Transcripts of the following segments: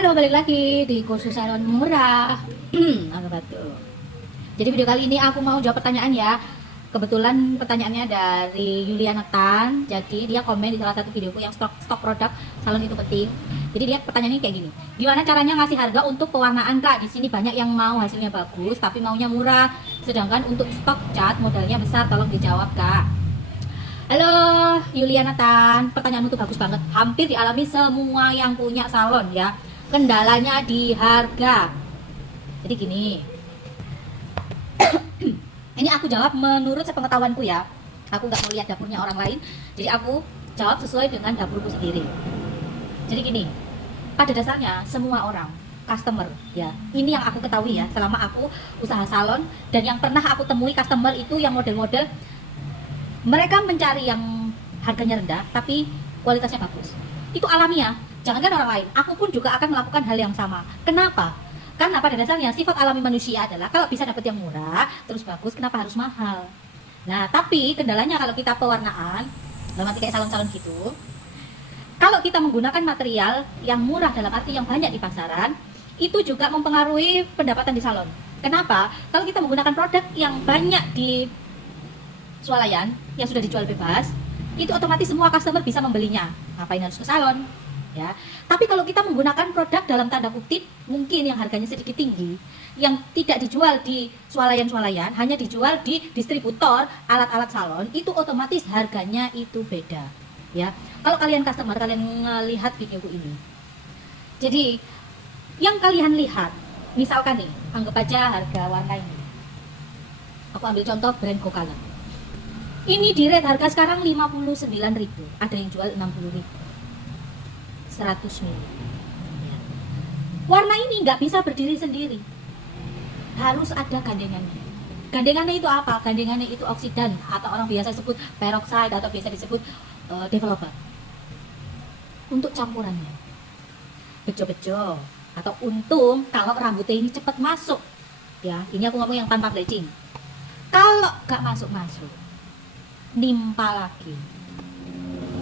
Halo, balik lagi di kursus salon murah. Agak batu. Jadi video kali ini aku mau jawab pertanyaan ya. Kebetulan pertanyaannya dari Yuliana Tan. Jadi dia komen di salah satu videoku yang stok produk salon itu penting. Jadi dia pertanyaannya kayak gini. Gimana caranya ngasih harga untuk pewarnaan Kak? Di sini banyak yang mau hasilnya bagus tapi maunya murah. Sedangkan untuk stok cat modalnya besar. Tolong dijawab Kak. Halo Yuliana Tan, pertanyaanmu tuh bagus banget. Hampir dialami semua yang punya salon ya. Kendalanya di harga. Jadi gini. Ini aku jawab menurut sepengetahuanku ya. Aku nggak mau lihat dapurnya orang lain. Jadi aku jawab sesuai dengan dapurku sendiri. Jadi gini. Pada dasarnya semua orang customer ya. Ini yang aku ketahui ya selama aku usaha salon dan yang pernah aku temui customer itu yang model-model mereka mencari yang harganya rendah tapi kualitasnya bagus. Itu alamiah. Jangankan orang lain, aku pun juga akan melakukan hal yang sama. Kenapa? Karena pada dasarnya sifat alami manusia adalah kalau bisa dapat yang murah, terus bagus, kenapa harus mahal? Nah, tapi kendalanya kalau kita pewarnaan, dalam arti kayak salon-salon gitu, kalau kita menggunakan material yang murah dalam arti yang banyak di pasaran, itu juga mempengaruhi pendapatan di salon. Kenapa? Kalau kita menggunakan produk yang banyak di swalayan yang sudah dijual bebas, itu otomatis semua customer bisa membelinya. Ngapain harus ke salon? Ya. Tapi kalau kita menggunakan produk dalam tanda kutip mungkin yang harganya sedikit tinggi, yang tidak dijual di swalayan-swalayan, hanya dijual di distributor alat-alat salon, itu otomatis harganya itu beda. Ya. Kalau kalian customer, kalian melihat videoku ini. Jadi, yang kalian lihat, misalkan nih, anggap aja harga warna ini. Aku ambil contoh brand Coca-Cola. Ini di rate harga sekarang 59.000, ada yang jual 60.000, 100 ml. Ya. Warna ini nggak bisa berdiri sendiri, harus ada gandengannya. Gandengannya itu apa? Gandengannya itu oksidan atau orang biasa sebut peroxide atau biasa disebut developer. Untuk campurannya, bejo-bejo atau untung kalau rambutnya ini cepat masuk. Ya, ini aku ngomong yang tanpa bleaching. Kalau nggak masuk-masuk, nimpa lagi.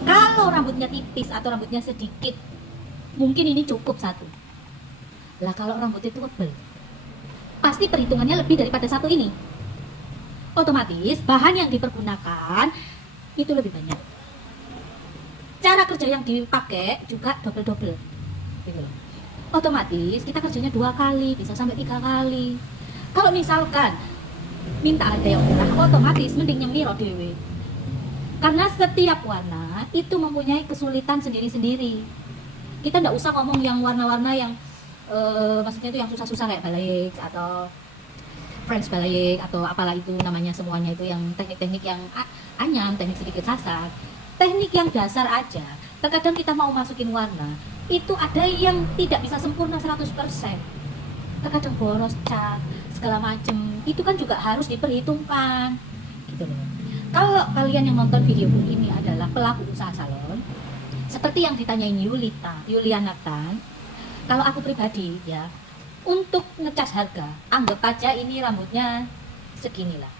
Kalau rambutnya tipis atau rambutnya sedikit, mungkin ini cukup satu. Lah kalau rambutnya tebal, pasti perhitungannya lebih daripada satu ini. Otomatis bahan yang dipergunakan itu lebih banyak. Cara kerja yang dipakai juga double-double. Gitu loh. Otomatis kita kerjanya 2 kali, bisa sampai 3 kali. Kalau misalkan minta harga yang murah, otomatis mending nyemiro dewe. Karena setiap warna itu mempunyai kesulitan sendiri-sendiri. Kita nggak usah ngomong yang warna-warna yang maksudnya itu yang susah-susah kayak balik atau French balik atau apalah itu namanya, semuanya itu yang teknik-teknik yang anyam, teknik sedikit sasar, teknik yang dasar aja. Terkadang kita mau masukin warna, itu ada yang tidak bisa sempurna 100%. Terkadang boros cat, segala macem, itu kan juga harus diperhitungkan gitu loh. Kalau kalian yang nonton video ini adalah pelaku usaha salon, seperti yang ditanyain Yuliana Tan, kalau aku pribadi ya, untuk ngecas harga, anggap aja ini rambutnya seginilah,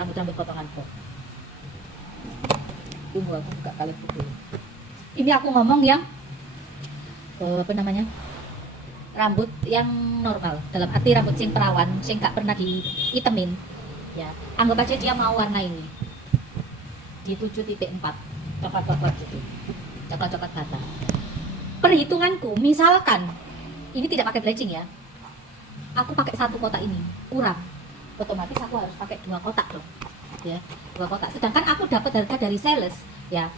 rambut potongan kok. Tunggu aku buka kalian dulu. Ini aku ngomong yang apa namanya, rambut yang normal, dalam arti rambut sing perawan, sing gak pernah diitemin. Ya, anggap aja dia mau warna ini di 7.4 coklat-coklat gitu, coklat-coklat bata. Perhitunganku, misalkan ini tidak pakai bleaching ya, aku pakai 1 kotak ini kurang, otomatis aku harus pakai 2 kotak loh, ya 2 kotak. Sedangkan aku dapat harga dari sales ya,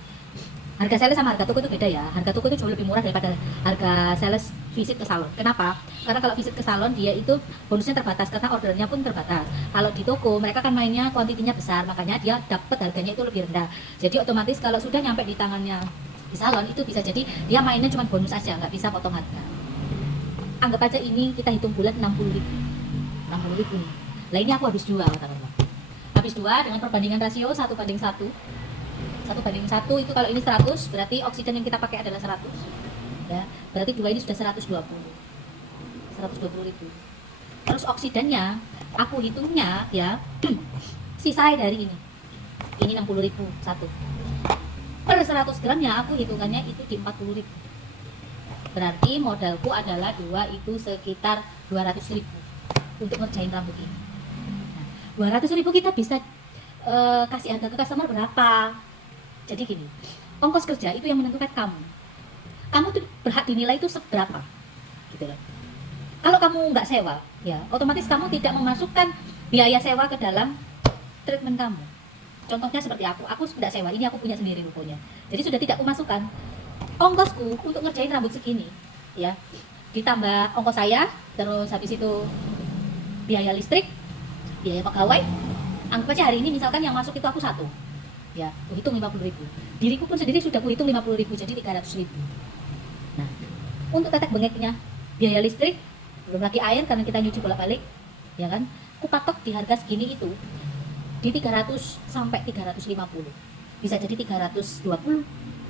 harga sales sama harga toko itu beda ya. Harga toko itu jauh lebih murah daripada harga sales visit ke salon. Kenapa? Karena kalau visit ke salon dia itu bonusnya terbatas karena ordernya pun terbatas. Kalau di toko mereka kan mainnya kuantitinya besar, makanya dia dapat harganya itu lebih rendah. Jadi otomatis kalau sudah nyampe di tangannya di salon itu bisa jadi dia mainnya cuma bonus aja, nggak bisa potong harga. Anggap aja ini kita hitung bulan 60.000. 60.000 nih. Lah ini aku habis 2 katakanlah. Habis 2 dengan perbandingan rasio 1:1. 1:1 itu kalau ini 100 berarti oksidan yang kita pakai adalah 100 ya, berarti 2 ini sudah 120.000. Terus oksidannya aku hitungnya ya sisa dari ini 60.000 satu, per 100 gramnya aku hitungannya itu di 40.000. Berarti modalku adalah 2 itu sekitar 200.000 untuk ngerjain rambut ini. Nah, 200.000 kita bisa kasih harga ke customer berapa? Jadi gini, ongkos kerja itu yang menentukan kamu. Kamu tuh berhak dinilai itu seberapa, gitu loh. Kalau kamu nggak sewa, ya otomatis kamu tidak memasukkan biaya sewa ke dalam treatment kamu. Contohnya seperti aku tidak sewa, ini aku punya sendiri rukonya. Jadi sudah tidak aku masukkan ongkosku untuk ngerjain rambut segini, ya. Ditambah ongkos saya, terus habis itu biaya listrik, biaya pegawai. Anggap aja hari ini misalkan yang masuk itu aku 1, ya, aku hitung 50.000. Diriku pun sendiri sudah aku hitung 50.000, jadi 300.000. Nah, untuk tetek bengeknya, biaya listrik, belum lagi air karena kita nyuci bolak-balik, ya kan? Aku patok di harga segini itu di 300 sampai 350. Bisa jadi 320,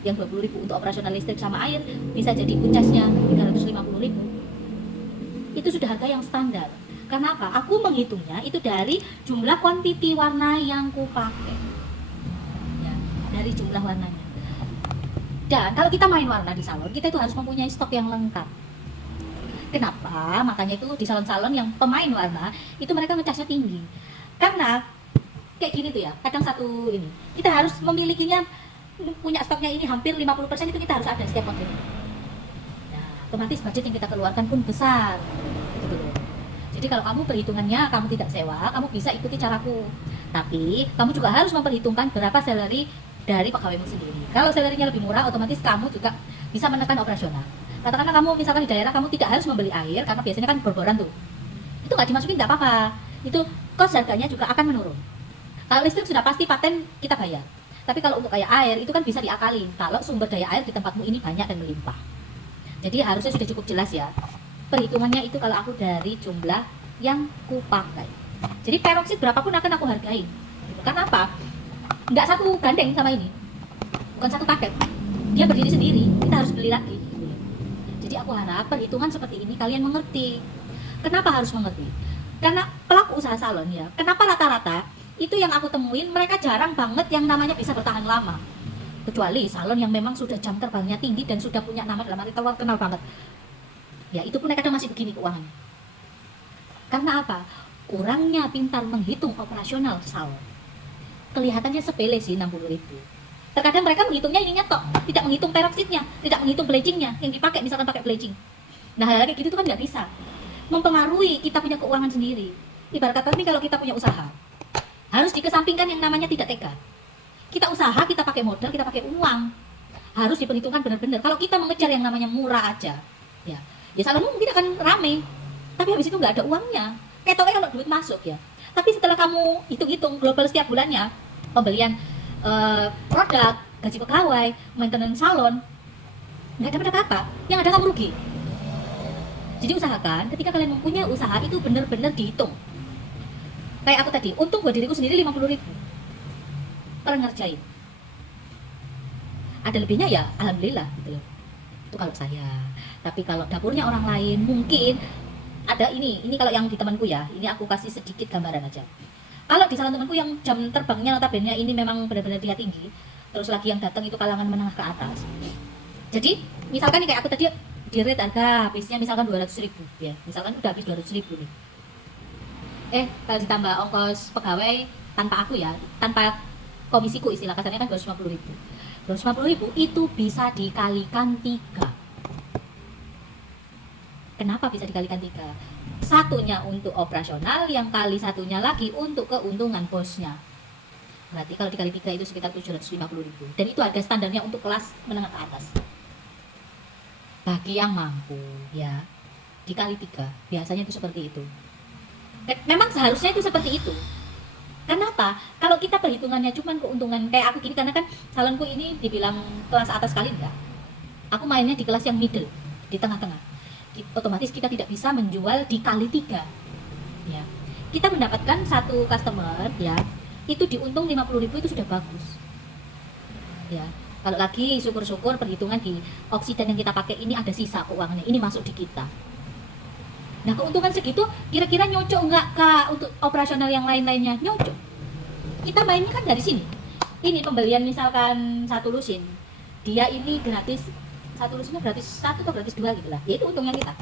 yang 20.000 untuk operasional listrik sama air, bisa jadi puncasnya 350.000. Itu sudah harga yang standar. Karena apa? Aku menghitungnya itu dari jumlah kuantiti warna yang ku pakai, ya, dari jumlah warnanya. Dan kalau kita main warna di salon, kita itu harus mempunyai stok yang lengkap. Kenapa? Makanya itu di salon-salon yang pemain warna itu mereka ngecasnya tinggi. Karena kayak gini tuh ya, kadang satu ini kita harus memilikinya, punya stoknya ini hampir 50% itu kita harus ada setiap model. Nah, otomatis budget yang kita keluarkan pun besar, gitu loh. Jadi kalau kamu perhitungannya kamu tidak sewa, kamu bisa ikuti caraku. Tapi kamu juga harus memperhitungkan berapa salary dari pegawaimu sendiri. Kalau salary-nya lebih murah, otomatis kamu juga bisa menekan operasional. Katakanlah kamu misalkan di daerah kamu tidak harus membeli air karena biasanya kan bor-boran tuh. Itu nggak dimasukin nggak apa-apa. Itu cost harganya juga akan menurun. Kalau listrik sudah pasti paten kita bayar. Tapi kalau untuk kayak air itu kan bisa diakalin kalau sumber daya air di tempatmu ini banyak dan melimpah. Jadi harusnya sudah cukup jelas ya. Perhitungannya itu kalau aku dari jumlah yang kupakai. Jadi peroksid berapapun akan aku hargain. Karena apa? Nggak satu gandeng sama ini. Bukan satu paket. Dia berdiri sendiri, kita harus beli lagi. Jadi aku harap perhitungan seperti ini kalian mengerti. Kenapa harus mengerti? Karena pelaku usaha salon ya, kenapa rata-rata itu yang aku temuin mereka jarang banget yang namanya bisa bertahan lama. Kecuali salon yang memang sudah jam terbangnya tinggi dan sudah punya nama dalam arti terkenal banget. Ya itu pun kadang masih begini keuangannya. Karena apa? Kurangnya pintar menghitung operasional salon. Kelihatannya sepele sih 60.000. Terkadang mereka menghitungnya ininya tok, tidak menghitung peroksidnya, tidak menghitung bleachingnya yang dipakai, misalkan pakai bleaching. Nah hal-hal kayak gitu tuh kan nggak bisa mempengaruhi kita punya keuangan sendiri. Ibarat kata nih kalau kita punya usaha, harus dikesampingkan yang namanya tidak tega. Kita usaha, kita pakai modal, kita pakai uang, harus diperhitungkan benar-benar. Kalau kita mengejar yang namanya murah aja, ya salonmu mungkin akan rame, tapi habis itu nggak ada uangnya. Ketoknya kalau duit masuk ya. Tapi setelah kamu hitung-hitung global setiap bulannya, pembelian produk, gaji pegawai, maintenance salon, nggak dapat apa-apa. Yang ada kamu rugi. Jadi usahakan ketika kalian mempunyai usaha itu benar-benar dihitung. Kayak aku tadi, untung buat diriku sendiri 50.000 per ngerjain. Ada lebihnya ya, alhamdulillah gitu. Itu kalau saya. Tapi kalau dapurnya orang lain mungkin ada ini kalau yang di temanku ya, ini aku kasih sedikit gambaran aja. Kalau di salon temanku yang jam terbangnya notabene ini memang benar-benar dia tinggi, terus lagi yang datang itu kalangan menengah ke atas. Jadi misalkan nih kayak aku tadi di rate harga habisnya misalkan 200.000 ya, misalkan udah habis 200.000 nih. Kalau ditambah ongkos pegawai tanpa aku ya, tanpa komisiku istilah kasarnya kan 250.000. 250.000 itu bisa dikalikan 3. Kenapa bisa dikalikan 3? Satunya untuk operasional, yang kali satunya lagi untuk keuntungan bosnya. Berarti kalau dikali 3 itu sekitar 750.000. Dan itu harga standarnya untuk kelas menengah ke atas. Bagi yang mampu ya, dikali 3. Biasanya itu seperti itu. Memang seharusnya itu seperti itu. Kenapa? Kalau kita perhitungannya cuma keuntungan kayak aku gini, karena kan salonku ini dibilang kelas atas kali enggak. Aku mainnya di kelas yang middle, di tengah-tengah. Otomatis kita tidak bisa menjual dikali 3 ya. Kita mendapatkan satu customer ya, itu diuntung 50.000 itu sudah bagus ya. Kalau lagi syukur-syukur perhitungan di oksidan yang kita pakai ini ada sisa keuangannya, ini masuk di kita. Nah keuntungan segitu kira-kira nyocok nggak Kak untuk operasional yang lain-lainnya? Nyocok. Kita mainnya kan dari sini. Ini pembelian misalkan 1 lusin, dia ini gratis satu lusinnya gratis 1 atau gratis 2 gitu lah. Ya itu untungnya kita.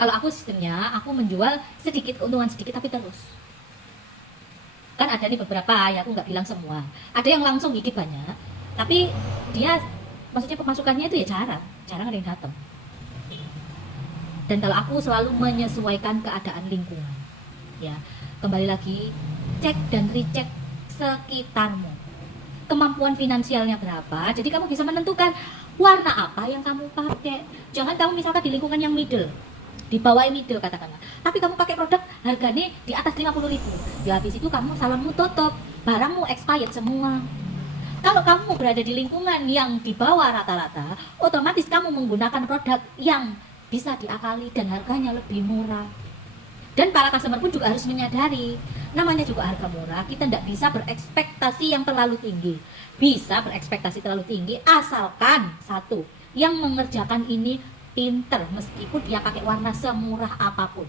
Kalau aku sistemnya, aku menjual sedikit, keuntungan sedikit tapi terus. Kan ada nih beberapa, ya aku nggak bilang semua. Ada yang langsung gigit banyak, tapi dia maksudnya pemasukannya itu ya jarang ada yang datang. Dan kalau aku selalu menyesuaikan keadaan lingkungan, ya kembali lagi cek dan recheck sekitarmu, kemampuan finansialnya berapa, jadi kamu bisa menentukan warna apa yang kamu pakai. Jangan kamu misalkan di lingkungan yang middle, di bawah middle katakanlah, tapi kamu pakai produk harganya di atas 50.000, ya habis itu kamu salonmu tutup, barangmu expired semua. Kalau kamu berada di lingkungan yang di bawah rata-rata, otomatis kamu menggunakan produk yang bisa diakali dan harganya lebih murah. Dan para customer pun juga harus menyadari, namanya juga harga murah, kita tidak bisa berekspektasi yang terlalu tinggi. Bisa berekspektasi terlalu tinggi asalkan satu, yang mengerjakan ini pinter meskipun dia pakai warna semurah apapun.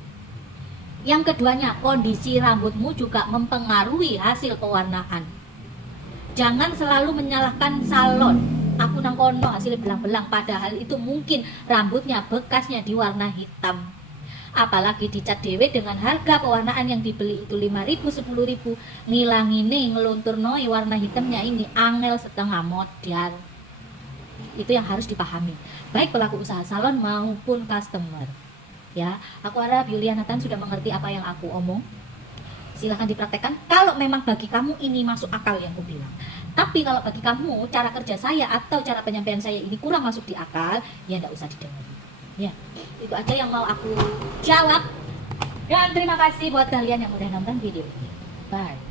Yang keduanya, kondisi rambutmu juga mempengaruhi hasil pewarnaan. Jangan selalu menyalahkan salon, aku nang kono hasilnya belang-belang, padahal itu mungkin rambutnya bekasnya di warna hitam. Apalagi dicat dewe dengan harga pewarnaan yang dibeli itu 5.000, 10.000, ngilangin ngeluntur-noi warna hitamnya ini angel setengah modal. Itu yang harus dipahami, baik pelaku usaha salon maupun customer. Ya, aku harap Yulia Nathan sudah mengerti apa yang aku omong. Silahkan dipraktekkan kalau memang bagi kamu ini masuk akal yang aku bilang. Tapi kalau bagi kamu cara kerja saya atau cara penyampaian saya ini kurang masuk di akal, ya enggak usah didengar. Ya, itu aja yang mau aku jawab. Dan terima kasih buat kalian yang udah nonton video ini. Bye.